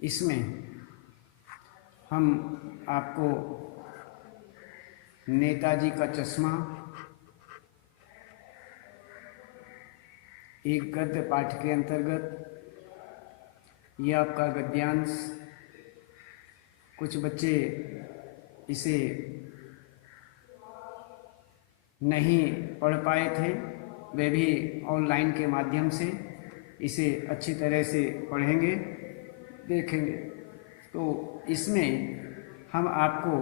इसमें हम आपको नेताजी का चश्मा एक गद्य पाठ के अंतर्गत ये आपका गद्यांश, कुछ बच्चे इसे नहीं पढ़ पाए थे, वे भी ऑनलाइन के माध्यम से इसे अच्छी तरह से पढ़ेंगे, देखेंगे। तो इसमें हम आपको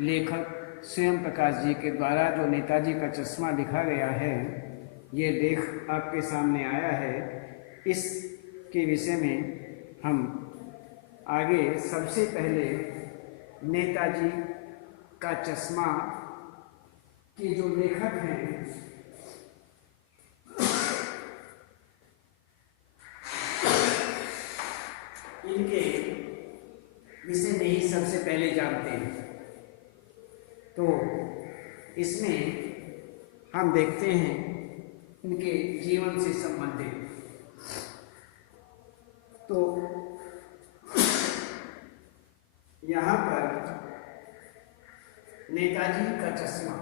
लेखक स्वयं प्रकाश जी के द्वारा जो नेताजी का चश्मा लिखा गया है, ये लेख आपके सामने आया है। इसके विषय में हम आगे सबसे पहले नेताजी का चश्मा के जो लेखक हैं इनके विषय में ही सबसे पहले जानते हैं। तो इसमें हम देखते हैं इनके जीवन से संबंधित। तो यहाँ पर नेताजी का चश्मा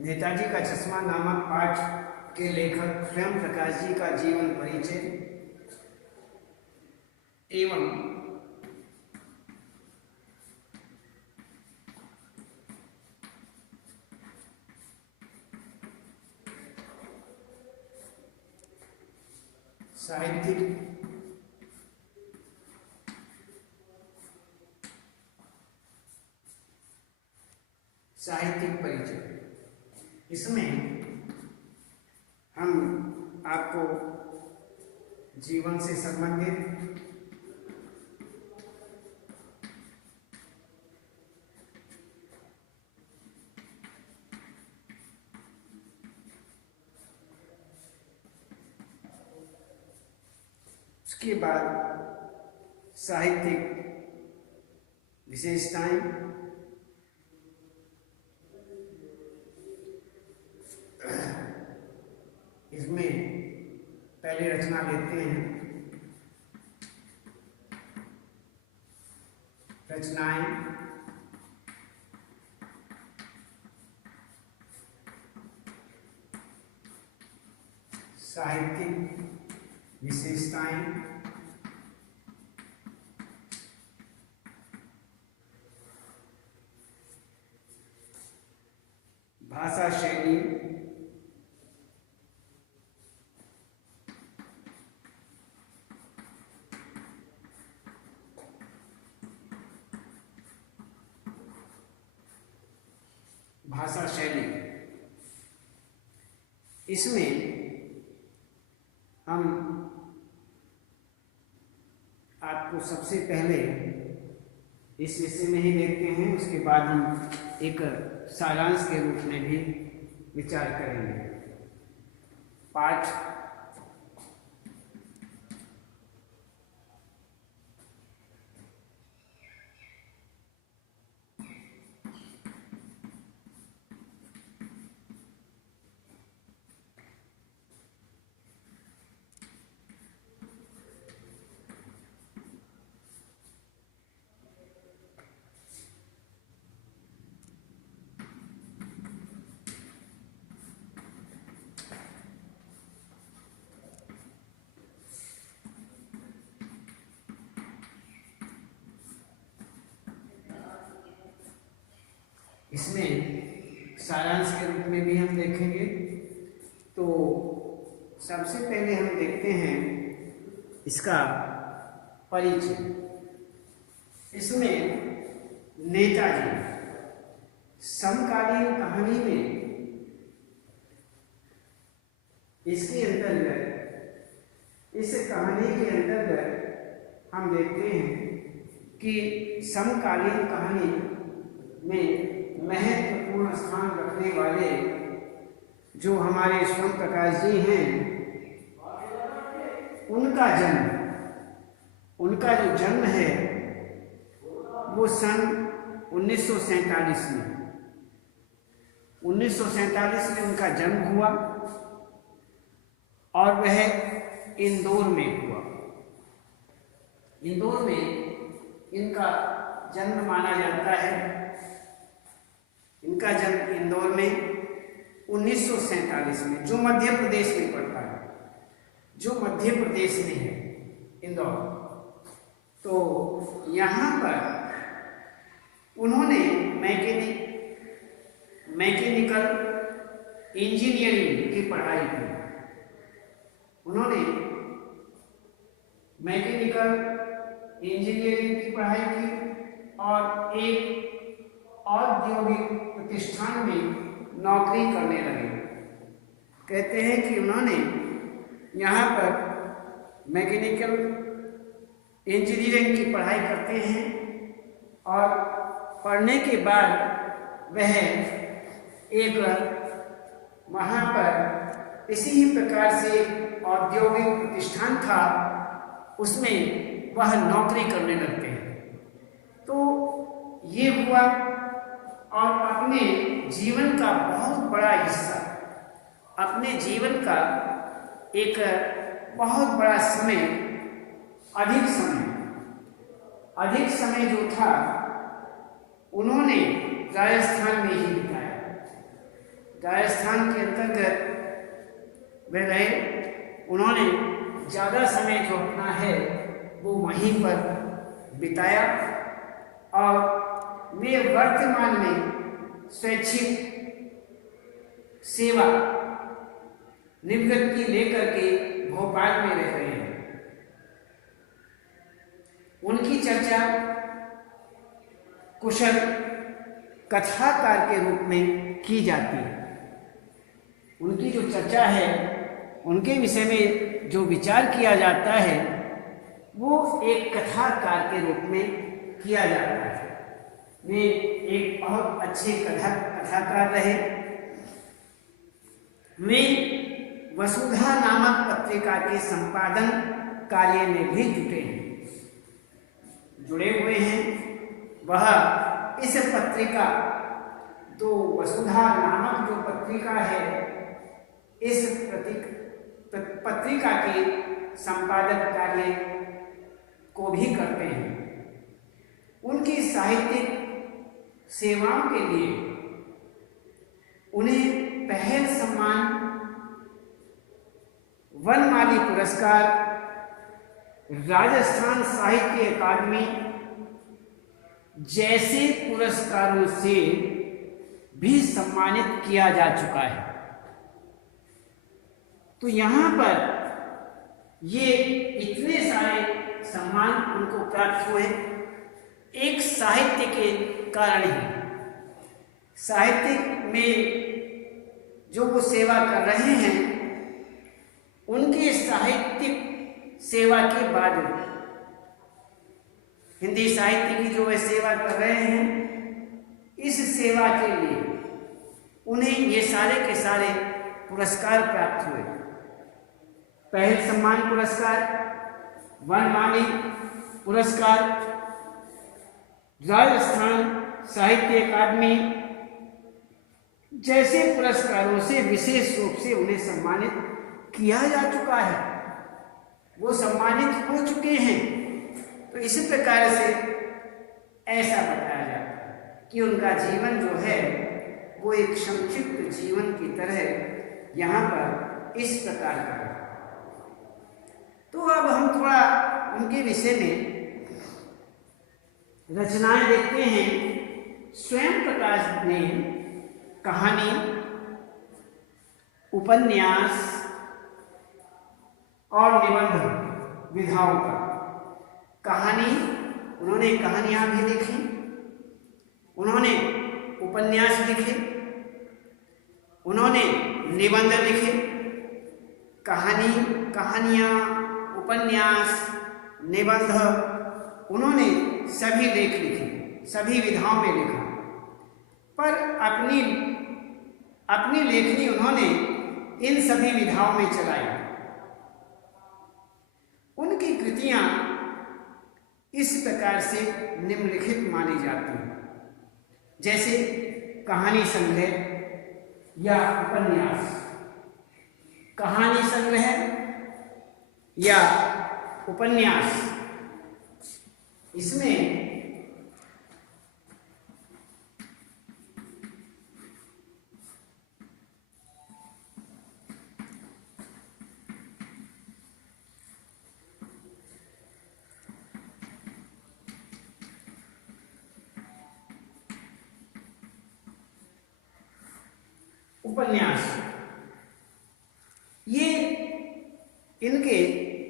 नेताजी का चश्मा नामक पाठ के लेखक स्वयं प्रकाश जी का जीवन परिचय एवं साहित्यिक परिचय। इसमें हम आपको जीवन से संबंधित उसके बाद साहित्यिक विशेषताएं, इसमें पहले रचना लेते हैं। रचनाएं साहित्यिक विशेषताएं, भाषा शैली, भाषा शैली। इसमें हम आपको सबसे पहले इस विषय में ही देखते हैं, उसके बाद हम एक सारांश के रूप में भी विचार करेंगे। पाठ इसमें सारांश के रूप में भी हम देखेंगे। तो सबसे पहले हम देखते हैं इसका परिचय। इसमें नेताजी समकालीन कहानी में इसके अंतर्गत, इस कहानी के अंतर्गत हम देखते हैं कि समकालीन कहानी में महत्वपूर्ण स्थान रखने वाले जो हमारे स्वयं प्रकाश जी हैं, उनका जो जन्म है वो सन 1947 में 1947 में उनका जन्म हुआ और वह इंदौर में हुआ। इंदौर में इनका जन्म माना जाता है। इनका जन्म इंदौर में 1947 में, जो मध्य प्रदेश में पड़ता है, जो मध्य प्रदेश में है इंदौर। तो यहाँ पर उन्होंने मैकेनिकल इंजीनियरिंग की पढ़ाई की। उन्होंने मैकेनिकल इंजीनियरिंग की पढ़ाई की और एक औद्योगिक प्रतिष्ठान में नौकरी करने लगे। कहते हैं कि उन्होंने यहाँ पर मैकेनिकल इंजीनियरिंग की पढ़ाई करते हैं और पढ़ने के बाद वह एक वहाँ पर इसी ही प्रकार से औद्योगिक प्रतिष्ठान था, उसमें वह नौकरी करने लगते हैं। तो ये हुआ और अपने जीवन का बहुत बड़ा हिस्सा, अपने जीवन का एक बहुत बड़ा समय, अधिक समय जो था उन्होंने राजस्थान में ही बिताया। राजस्थान के अंतर्गत वे रहे। उन्होंने ज़्यादा समय जो अपना है वो वहीं पर बिताया और वे वर्तमान में स्वैच्छिक सेवा निवृत्ति लेकर के भोपाल में रह रहे हैं। उनकी चर्चा कुशल कथाकार के रूप में की जाती है। उनकी जो चर्चा है, उनके विषय में जो विचार किया जाता है वो एक कथाकार के रूप में किया जाता है। वे एक बहुत अच्छे कथाकार रहे। वे वसुधा नामक पत्रिका के संपादन कार्य में भी जुड़े हुए हैं। वह इस पत्रिका, तो वसुधा नामक जो पत्रिका है, इस पत्रिका के संपादक कार्य को भी करते हैं। उनकी साहित्यिक सेवाओं के लिए उन्हें पहल सम्मान, वनमाली पुरस्कार, राजस्थान साहित्य अकादमी जैसे पुरस्कारों से भी सम्मानित किया जा चुका है। तो यहाँ पर ये इतने सारे सम्मान उनको प्राप्त हुए एक साहित्य के कारण ही। साहित्य में जो वो सेवा कर रहे हैं, उनके साहित्यिक सेवा के बाद हिंदी साहित्य की जो वे सेवा कर रहे हैं, इस सेवा के लिए उन्हें ये सारे के सारे पुरस्कार प्राप्त हुए। पहल सम्मान पुरस्कार, वनमाली पुरस्कार, राजस्थान साहित्य अकादमी जैसे पुरस्कारों से विशेष रूप से उन्हें सम्मानित किया जा चुका है। वो सम्मानित हो चुके हैं। तो इसी प्रकार से ऐसा बताया जाता है कि उनका जीवन जो है वो एक संक्षिप्त जीवन की तरह यहाँ पर इस प्रकार का है। तो अब हम थोड़ा उनके विषय में रचनाएं देखते हैं स्वयं प्रकाश ने कहानी, उपन्यास और निबंध विधाओं का, कहानी, उन्होंने कहानियां भी लिखी, उन्होंने उपन्यास लिखे, उन्होंने निबंध लिखे, कहानियां, उपन्यास, निबंध, उन्होंने सभी लेख लिखे, सभी विधाओं में लिखा। पर अपनी लेखनी उन्होंने इन सभी विधाओं में चलाई। उनकी कृतियां इस प्रकार से निम्नलिखित मानी जाती हैं, जैसे कहानी संग्रह या उपन्यास, कहानी संग्रह या उपन्यास, इसमें उपन्यास, ये इनके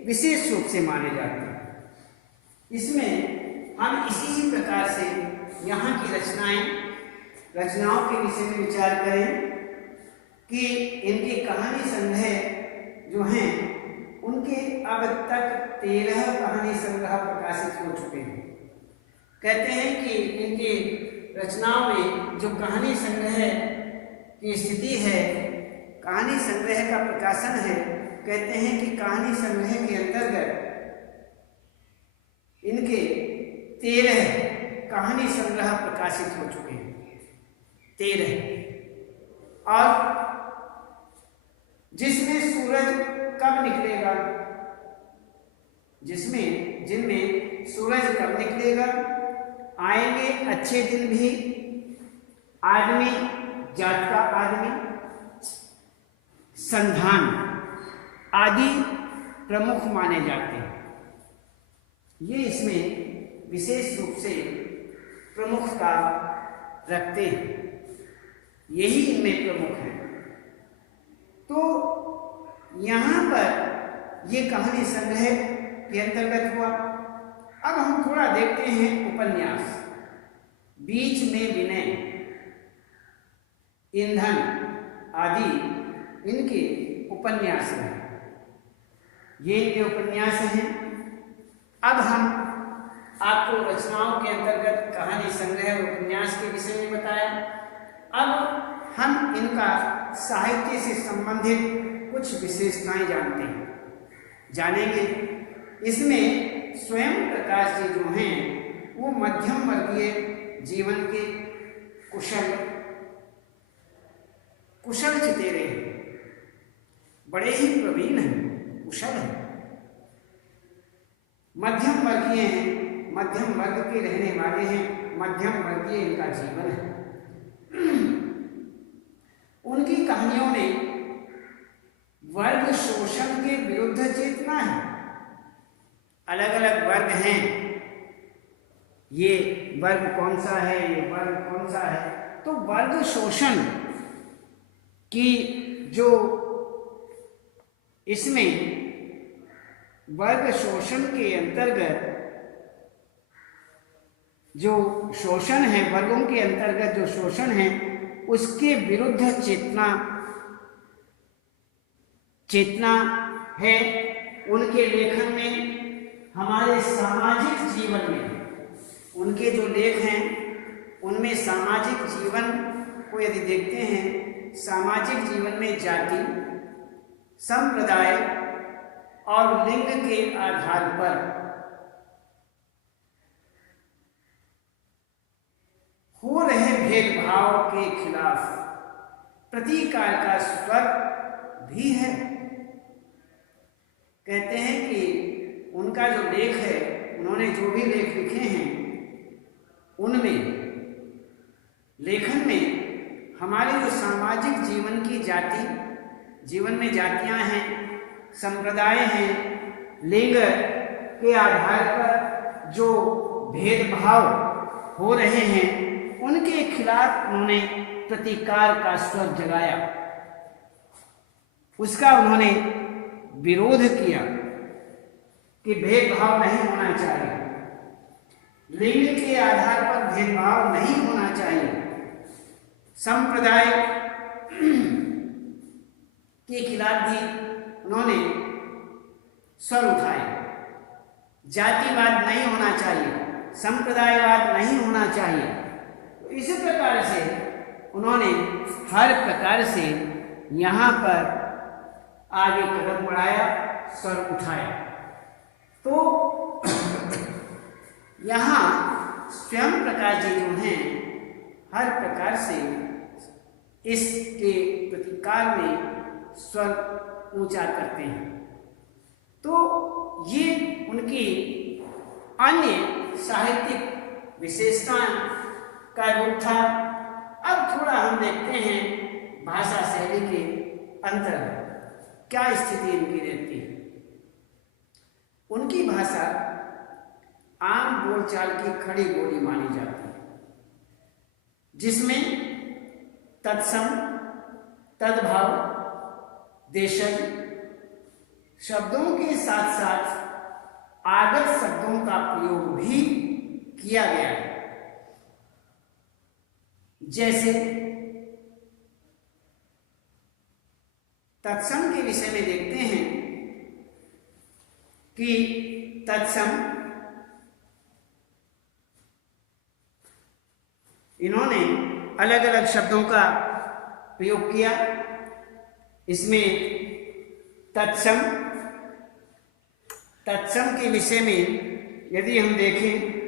विशेष रूप से माने जाते हैं। इसमें हम इसी ही प्रकार से यहाँ की रचनाओं के विषय में विचार करें कि इनकी कहानी संग्रह जो हैं उनके अब तक 13 कहानी संग्रह प्रकाशित हो चुके हैं। कहते हैं कि इनकी रचनाओं में जो कहानी संग्रह की स्थिति है, कहानी संग्रह का प्रकाशन है, कहते हैं कि कहानी संग्रह के अंतर्गत इनके 13 कहानी संग्रह प्रकाशित हो चुके हैं, 13। और जिसमें सूरज कब निकलेगा, जिनमें सूरज कब निकलेगा, आएंगे अच्छे दिन भी, आदमी, जात का आदमी, संधान आदि प्रमुख माने जाते हैं। ये इसमें विशेष रूप से प्रमुखता रखते हैं, यही इनमें प्रमुख है। तो यहाँ पर ये कहानी संग्रह के अंतर्गत हुआ। अब हम थोड़ा देखते हैं उपन्यास। बीच में विनय, ईंधन आदि इनके उपन्यास हैं, ये इनके उपन्यास हैं। अब हम आपको रचनाओं के अंतर्गत कहानी संग्रह और उपन्यास के विषय में बताया। अब हम इनका साहित्य से संबंधित कुछ विशेषताएं जानेंगे। इसमें स्वयं प्रकाश जी जो हैं वो मध्यम वर्गीय जीवन के कुशल चितेरे हैं, बड़े ही प्रवीण हैं, कुशल हैं, मध्यम वर्गीय हैं, मध्यम वर्ग के रहने वाले हैं, मध्यम वर्गीय इनका जीवन है। उनकी कहानियों में वर्ग शोषण के विरुद्ध चेतना है। अलग अलग वर्ग हैं, ये वर्ग कौन सा है, ये वर्ग कौन सा है, तो वर्ग शोषण की जो इसमें वर्ग शोषण के अंतर्गत जो शोषण है, वर्गों के अंतर्गत जो शोषण है उसके विरुद्ध चेतना है उनके लेखन में। हमारे सामाजिक जीवन में उनके जो लेख हैं उनमें सामाजिक जीवन को यदि देखते हैं, सामाजिक जीवन में जाति, संप्रदाय और लिंग के आधार पर हो रहे भेदभाव के खिलाफ प्रतिकार का स्वर भी है। कहते हैं कि उनका जो लेख है, उन्होंने जो भी लेख लिखे हैं उनमें लेखन में हमारे जो सामाजिक जीवन में जातियां हैं, संप्रदाय हैं, लिंग के आधार पर जो भेदभाव हो रहे हैं उनके खिलाफ उन्होंने प्रतिकार का स्वर जगाया, उसका उन्होंने विरोध किया कि भेदभाव नहीं होना चाहिए, लिंग के आधार पर भेदभाव नहीं होना चाहिए, संप्रदाय के खिलाफ भी उन्होंने स्वर उठाए, जातिवाद नहीं होना चाहिए, संप्रदायवाद नहीं होना चाहिए। तो इसी प्रकार से उन्होंने हर प्रकार से यहाँ पर आगे कदम बढ़ाया, स्वर उठाया। तो यहाँ स्वयं प्रकाश जी जो हैं हर प्रकार से इसके प्रतिकार में स्वर ऊंचा करते हैं। तो ये उनकी अन्य साहित्यिक विशेषताएं का रूप था। अब थोड़ा हम देखते हैं भाषा शैली के अंतर क्या स्थिति इनकी रहती है। उनकी भाषा आम बोलचाल की खड़ी बोली मानी जाती है, जिसमें तत्सम, तद्भाव, देशज शब्दों के साथ साथ आगत शब्दों का प्रयोग भी किया गया है। जैसे तत्सम के विषय में देखते हैं कि तत्सम इन्होंने अलग अलग शब्दों का प्रयोग किया। इसमें तत्सम के विषय में यदि हम देखें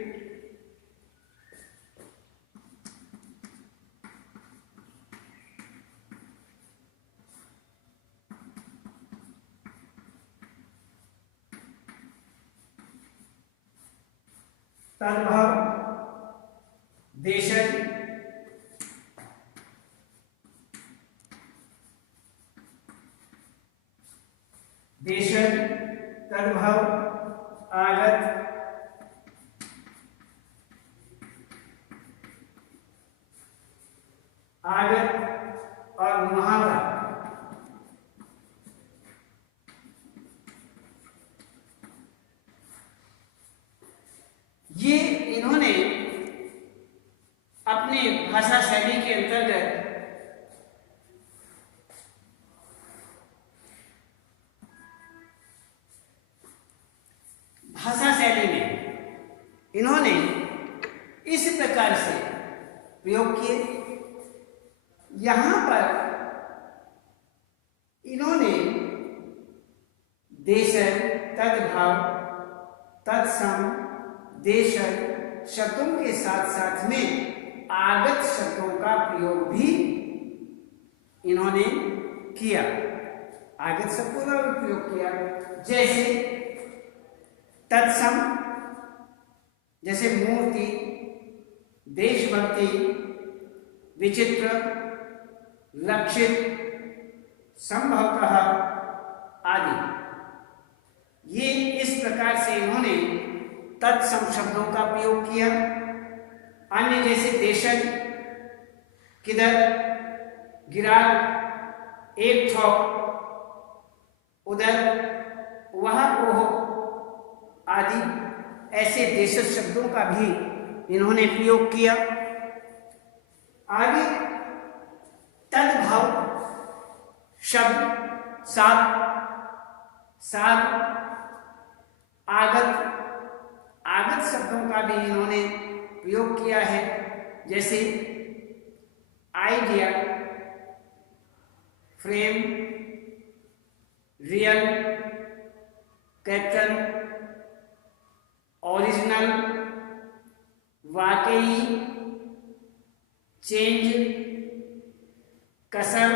तद्भव, देशज, तद्भव, आगत, और मुहावरा, ये इन्होंने अपने भाषा शैली के अंतर्गत भाषा शैली में इन्होंने इस प्रकार से प्रयोग किए। यहां पर इन्होंने देशज, तद्भाव, तत्सम, देशज शब्दों के साथ साथ में आगत शब्दों का प्रयोग भी इन्होंने किया, आगत शब्दों का भी प्रयोग किया। जैसे तत्सम, जैसे मूर्ति, देशभक्ति, विचित्र, लक्षित, संभवतः आदि। ये इस प्रकार से इन्होंने तत्सम शब्दों का प्रयोग किया। अन्य जैसे देशज, किधर गिरा, एक थोक, उधर, वहां ओहो आदि ऐसे देशज शब्दों का भी इन्होंने प्रयोग किया। आगे तद्भाव शब्द सात आगत शब्दों का भी इन्होंने प्रयोग किया है। जैसे idea, frame, real, captain, original, वाकई, चेंज, कसर,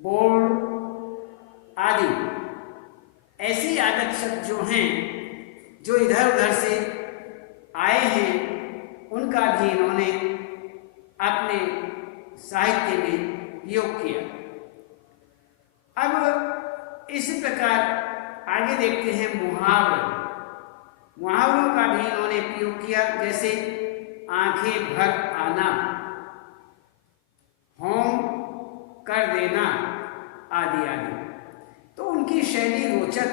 बोर्ड आदि ऐसी आगत शब्द जो हैं, जो इधर उधर से आए हैं, उनका भी इन्होंने अपने साहित्य में प्रयोग किया। अब इसी प्रकार आगे देखते हैं मुहावरे। मुहावरों का भी इन्होंने प्रयोग किया। जैसे आंखें भर आना, होम कर देना आदि आदि। तो उनकी शैली रोचक,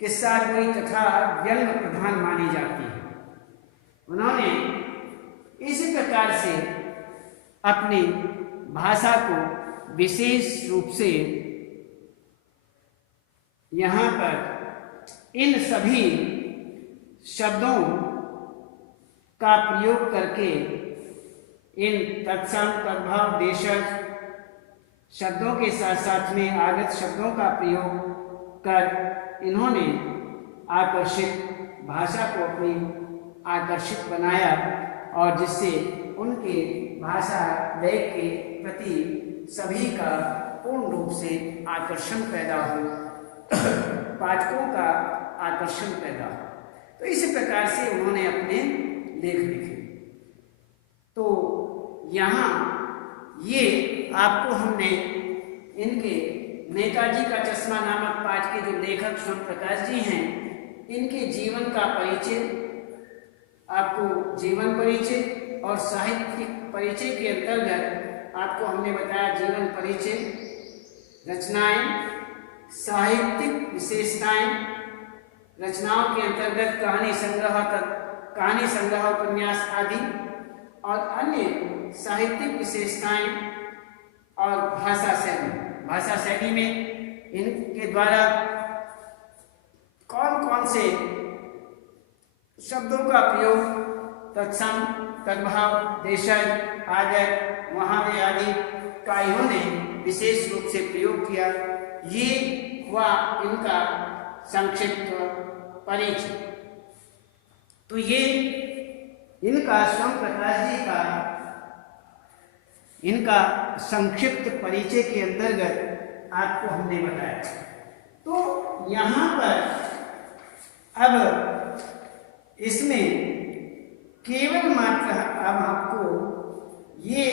किस्सागोई तथा व्यंग प्रधान मानी जाती है। उन्होंने इसी प्रकार से अपनी भाषा को विशेष रूप से यहाँ पर इन सभी शब्दों का प्रयोग करके, इन तत्सम तद्भव देशज शब्दों के साथ साथ में आगत शब्दों का प्रयोग कर इन्होंने भाषा को अपनी आकर्षित बनाया, और जिससे उनके भाषा लय के प्रति सभी का पूर्ण रूप से आकर्षण पैदा हो, पाठकों का आकर्षण पैदा हो। तो इसी प्रकार से उन्होंने अपने लेख लिखे। तो यहाँ ये आपको हमने इनके नेताजी का चश्मा नामक पाठ के जो लेखक स्वयं प्रकाश जी हैं, इनके जीवन का परिचय, आपको जीवन परिचय और साहित्यिक परिचय के अंतर्गत आपको हमने बताया जीवन परिचय, रचनाएं, साहित्यिक विशेषताएं, रचनाओं के अंतर्गत कहानी संग्रह उपन्यास आदि, और अन्य साहित्यिक विशेषताएं और भाषा शैली में इनके द्वारा कौन कौन से शब्दों का प्रयोग, तत्सम तद्भव देशज आदर वहां आदि का इन्होंने विशेष रूप से प्रयोग किया। ये हुआ इनका संक्षिप्त परिचय। तो ये इनका स्वयं प्रकाश जी का इनका संक्षिप्त परिचय के अंतर्गत आपको हमने बताया। तो यहाँ पर अब इसमें केवल मात्र अब आपको ये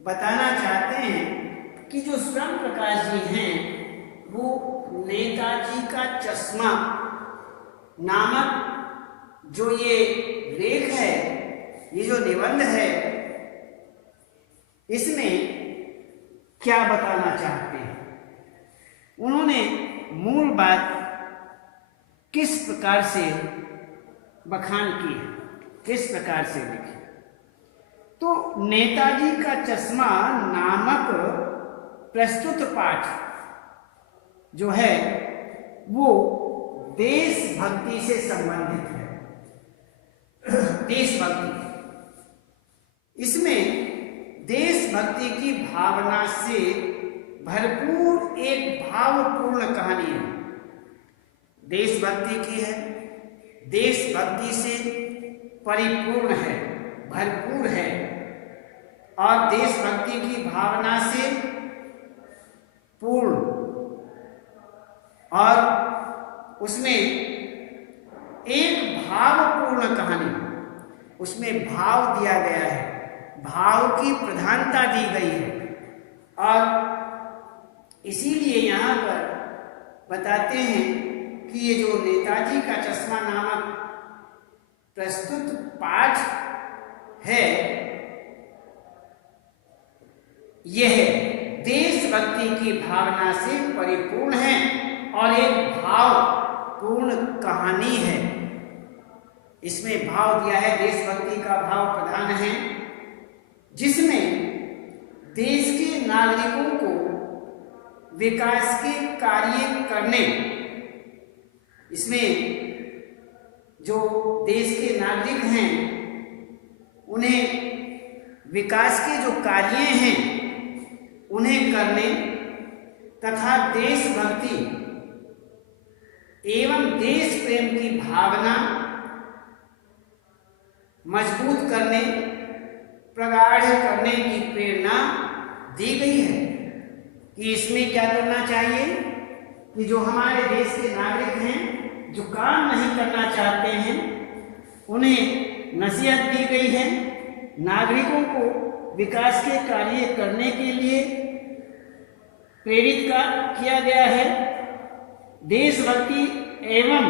बताना चाहते हैं कि जो स्वयं प्रकाश जी हैं वो नेताजी का चश्मा नामक जो ये लेख है, ये जो निबंध है, इसमें क्या बताना चाहते हैं। उन्होंने मूल बात किस प्रकार से बखान की है, किस प्रकार से लिखी। तो नेताजी का चश्मा नामक प्रस्तुत पाठ जो है वो देशभक्ति से संबंधित है। देशभक्ति, इसमें देशभक्ति की भावना से भरपूर एक भावपूर्ण कहानी है। देशभक्ति की है, देशभक्ति से परिपूर्ण है, भरपूर है, और देशभक्ति की भावना से पूर्ण, और उसमें एक भावपूर्ण कहानी, उसमें भाव दिया गया है, भाव की प्रधानता दी गई है। और इसीलिए यहाँ पर बताते हैं कि ये जो नेताजी का चश्मा नामक प्रस्तुत पाठ है, यह देशभक्ति की भावना से परिपूर्ण है और एक भावपूर्ण कहानी है। इसमें भाव दिया है, देशभक्ति का भाव प्रधान है, जिसमें देश के नागरिकों को विकास के कार्य करने, इसमें जो देश के नागरिक हैं उन्हें विकास के जो कार्य हैं उन्हें करने तथा देशभक्ति एवं देश प्रेम की भावना मजबूत करने, प्रगाढ़ करने की प्रेरणा दी गई है। कि इसमें क्या करना चाहिए कि जो हमारे देश के नागरिक हैं, जो काम नहीं करना चाहते हैं, उन्हें नसीहत दी गई है। नागरिकों को विकास के कार्य करने के लिए प्रेरित किया गया है। देशभक्ति एवं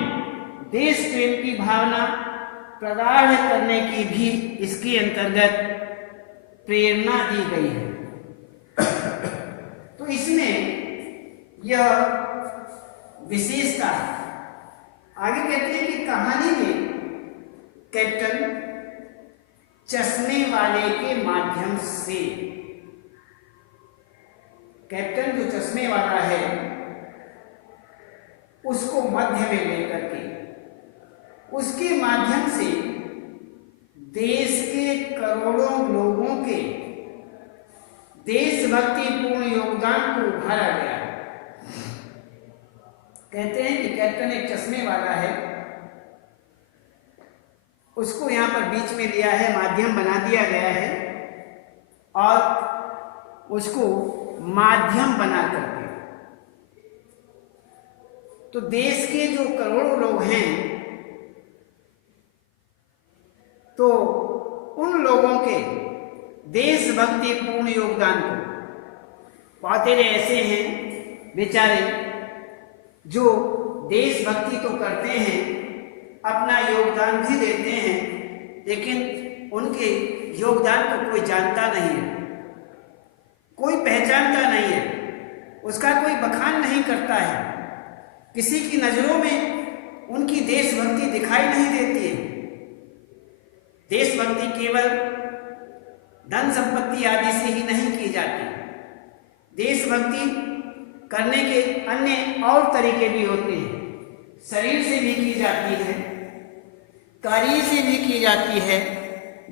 देश प्रेम की भावना प्रगाढ़ करने की भी इसके अंतर्गत प्रेरणा दी गई है। तो इसमें यह विशेषता है। आगे कहते हैं कि कहानी में कैप्टन चश्मे वाले के माध्यम से, कैप्टन जो चश्मे वाला है उसको मध्य में लेकर के उसके माध्यम से देश के करोड़ों लोगों के देशभक्तिपूर्ण योगदान को उभारा गया है। कहते हैं कि कैप्टन एक चश्मे वाला है, उसको यहां पर बीच में लिया है, माध्यम बना दिया गया है और उसको माध्यम बना करके तो देश के जो करोड़ों लोग हैं तो उन लोगों के देशभक्तिपूर्ण योगदान को, बहुत ऐसे हैं बेचारे जो देशभक्ति तो करते हैं, अपना योगदान भी देते हैं, लेकिन उनके योगदान को कोई जानता नहीं है, कोई पहचानता नहीं है, उसका कोई बखान नहीं करता है, किसी की नजरों में उनकी देशभक्ति दिखाई नहीं देती है। देशभक्ति केवल धन संपत्ति आदि से ही नहीं की जाती, देशभक्ति करने के अन्य और तरीके भी होते हैं। शरीर से भी की जाती है, कार्य से भी की जाती है,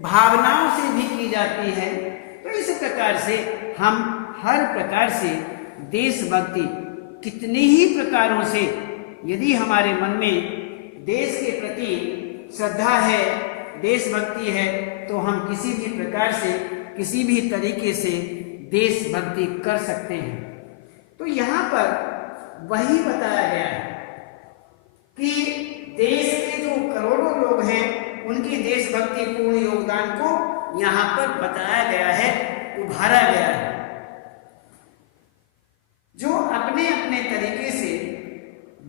भावनाओं से भी की जाती है। तो इस प्रकार से हम हर प्रकार से देशभक्ति कितने ही प्रकारों से यदि हमारे मन में देश के प्रति श्रद्धा है, देशभक्ति है, तो हम किसी भी प्रकार से किसी भी तरीके से देशभक्ति कर सकते हैं। तो यहाँ पर वही बताया गया है कि देश के जो करोड़ों लोग हैं उनकी देशभक्तिपूर्ण योगदान को यहाँ पर बताया गया है, उभारा गया है, जो अपने अपने तरीके से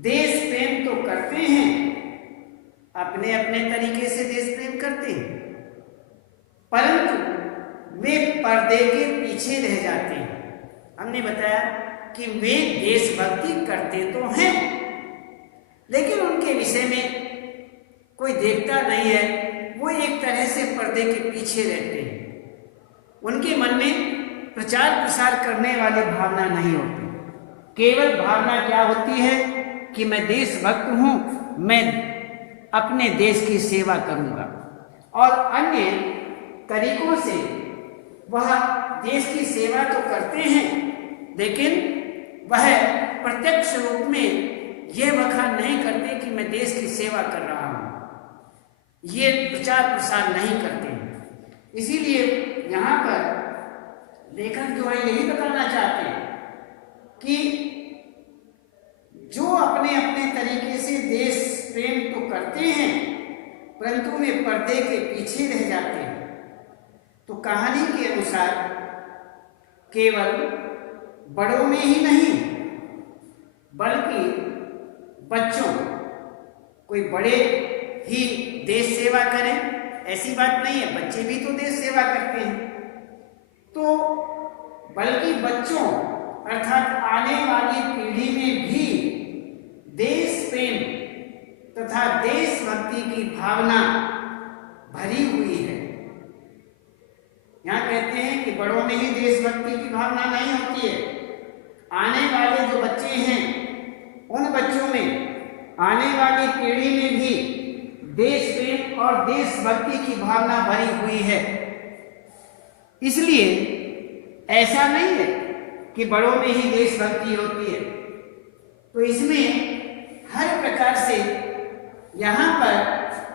देश प्रेम तो करते हैं, अपने अपने तरीके से देश प्रेम करते हैं, परंतु वे पर्दे के पीछे रह जाते हैं। हमने बताया कि वे देशभक्ति करते तो हैं, लेकिन उनके विषय में कोई देखता नहीं है, वो एक तरह से पर्दे के पीछे रहते हैं। उनके मन में प्रचार प्रसार करने वाली भावना नहीं होती, केवल भावना क्या होती है कि मैं देशभक्त हूं, मैं अपने देश की सेवा करूंगा, और अन्य तरीकों से वह देश की सेवा तो करते हैं, लेकिन वह प्रत्यक्ष रूप में यह बखान नहीं करते कि मैं देश की सेवा कर रहा हूं, ये प्रचार प्रसार नहीं करते हैं। इसीलिए यहाँ पर लेखक जो है यही बताना चाहते हैं कि जो अपने अपने तरीके से देश प्रेम तो करते हैं, परंतु वे पर्दे के पीछे रह जाते हैं। तो कहानी के अनुसार केवल बड़ों में ही नहीं, बल्कि बच्चों, कोई बड़े ही देश सेवा करें ऐसी बात नहीं है, बच्चे भी तो देश सेवा करते हैं। तो बल्कि बच्चों अर्थात आने वाली पीढ़ी में भी देश प्रेम तथा देशभक्ति की भावना भरी हुई है। यहाँ कहते हैं कि बड़ों में ही देशभक्ति की भावना नहीं होती है, आने वाले जो बच्चे हैं उन बच्चों में, आने वाली पीढ़ी में भी देश प्रेम और देशभक्ति की भावना भरी हुई है। इसलिए ऐसा नहीं है कि बड़ों में ही देशभक्ति होती है। तो इसमें हर प्रकार से यहाँ पर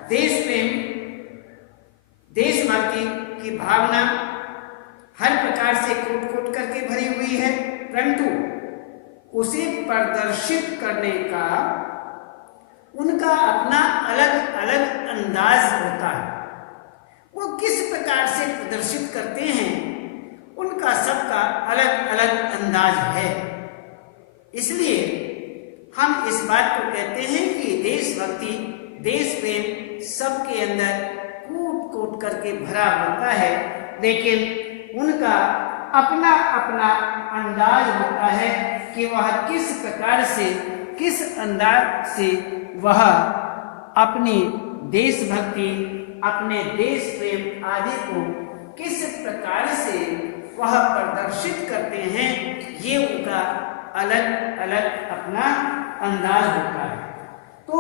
देश प्रेम, देशभक्ति की भावना हर प्रकार से कोट कोट करके भरी हुई है, परंतु उसे प्रदर्शित करने का उनका अपना अलग अलग अंदाज होता है। वो किस प्रकार से प्रदर्शित करते हैं, उनका सबका अलग अलग अंदाज है। इसलिए हम इस बात को कहते हैं कि देशभक्ति, देश प्रेम सबके अंदर कूट कूट करके भरा होता है, लेकिन उनका अपना अपना अंदाज होता है कि वह किस प्रकार से, किस अंदाज से वह अपनी देशभक्ति, अपने देश प्रेम आदि को किस प्रकार से वह प्रदर्शित करते हैं, ये उनका अलग अलग अपना अंदाज होता है। तो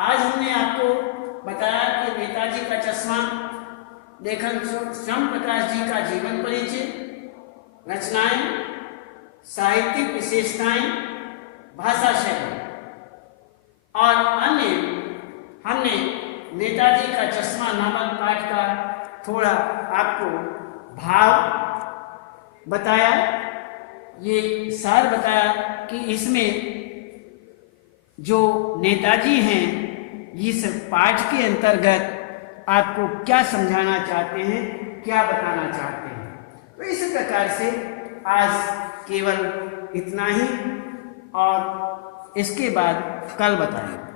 आज हमने आपको बताया कि नेताजी का चश्मा, लेखन श्याम प्रकाश जी का जीवन परिचय, रचनाएं, साहित्यिक विशेषताएं, भाषा शैली और अन्य हमने नेताजी का चश्मा नामक पाठ का थोड़ा आपको भाव बताया, ये सार बताया कि इसमें जो नेताजी हैं इस पाठ के अंतर्गत आपको क्या समझाना चाहते हैं, क्या बताना चाहते हैं। तो इस प्रकार से आज केवल इतना ही और इसके बाद कल बताएंगे।